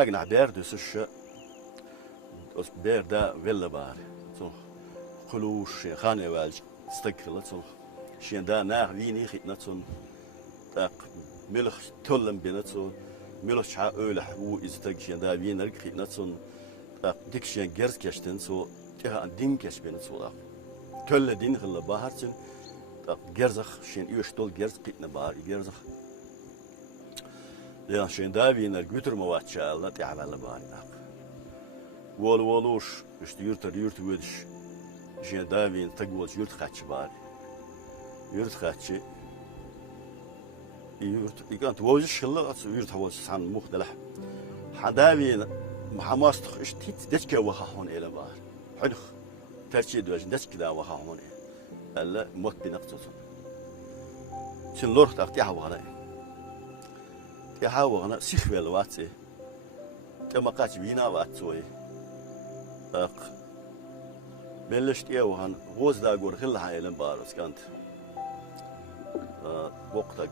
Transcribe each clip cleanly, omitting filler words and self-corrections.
أجنح بيردس الشيء أس بيردا ولا بار تو خلوش خانة والج استقلة تو شين دا ناق ويني خدنا تو تاق ملخ تلم بينا تو ملخ شع أولح و استق شين دا وين رك خدنا تو تاق ديك شين جرس كشتن تو تها دين كش بينا تو كل دين خلا بحر تن تاق جرزخ شين يشتول جرز خدنا بار جرزخ يا شين دا وين رجوتر مواتش الله تعمل بار Wolwoloş işte yurt ödüş. Şimdi davin tagwol yurt kaçı var. Yurt kaçı. Yurt ikant woj şılla at yurt hava san muhtalah. Hadavin Hamas tık işte deçke wahahon ele var. Hıdıq. Terçi döj deçke da wahahon. Allah mut binaqtun. Çin lor taqti hawara. Ti hawara sikhvel watsi. Temaqaç bina watsoy. بلشت وهن غوز دا غور خل هاي لمبارس كانت وقتك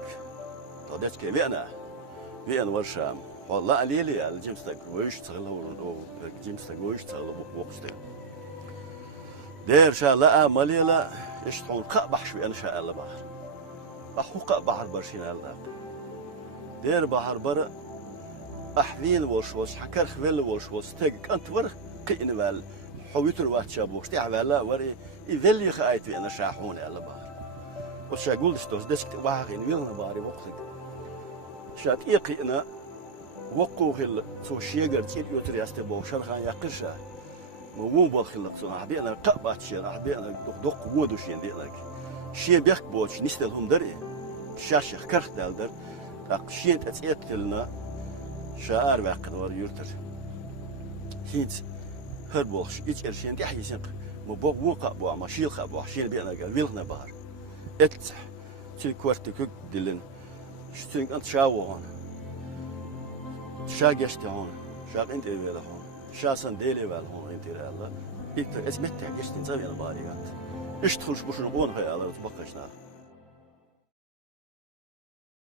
طدش كي بينا ورشام والله عليلي على جيمستك ويش تغلو جيمستك ويش تغلو وقتك دير شاء الله مليلا يشطون قبح شوي ان شاء الله بحر بحوق بحر برشين الله دير بحر بر احوين وشوش حكر خويل وشوش تك انت ورق قين وال حويتر واتشا بوشتي عملا وري يذلي خايت انا شاحون على بار وش اقول شتوس دشك واخين ويلنا باري وقتك شات يقينا وقو خل سو شيغر تيل يوتر ياستي بوشر خان يقرشا مو بول خلق سو حبينا قباتشي حبينا دق ودوش ينديلك شي بيخ بوش نستلهم دري شاشخ كرخ دالدر تاق شي تاتيتلنا شعار واقد ور يورتر هيت هر بولش إيش إرشين دي حيسنق مبوق وقع بوا ماشيل خبوا حشين بينا قال ويلنا بار اتح تي كوارت كوك دلن شتين أنت شاو هون شاقشت هون شاق أنت ويلا هون شاسن ديلي ويل هون أنت الله إكتر اسمتك جشتين زاوية باري أنت إيش تخش بوشن قون هاي الله تبقى شناه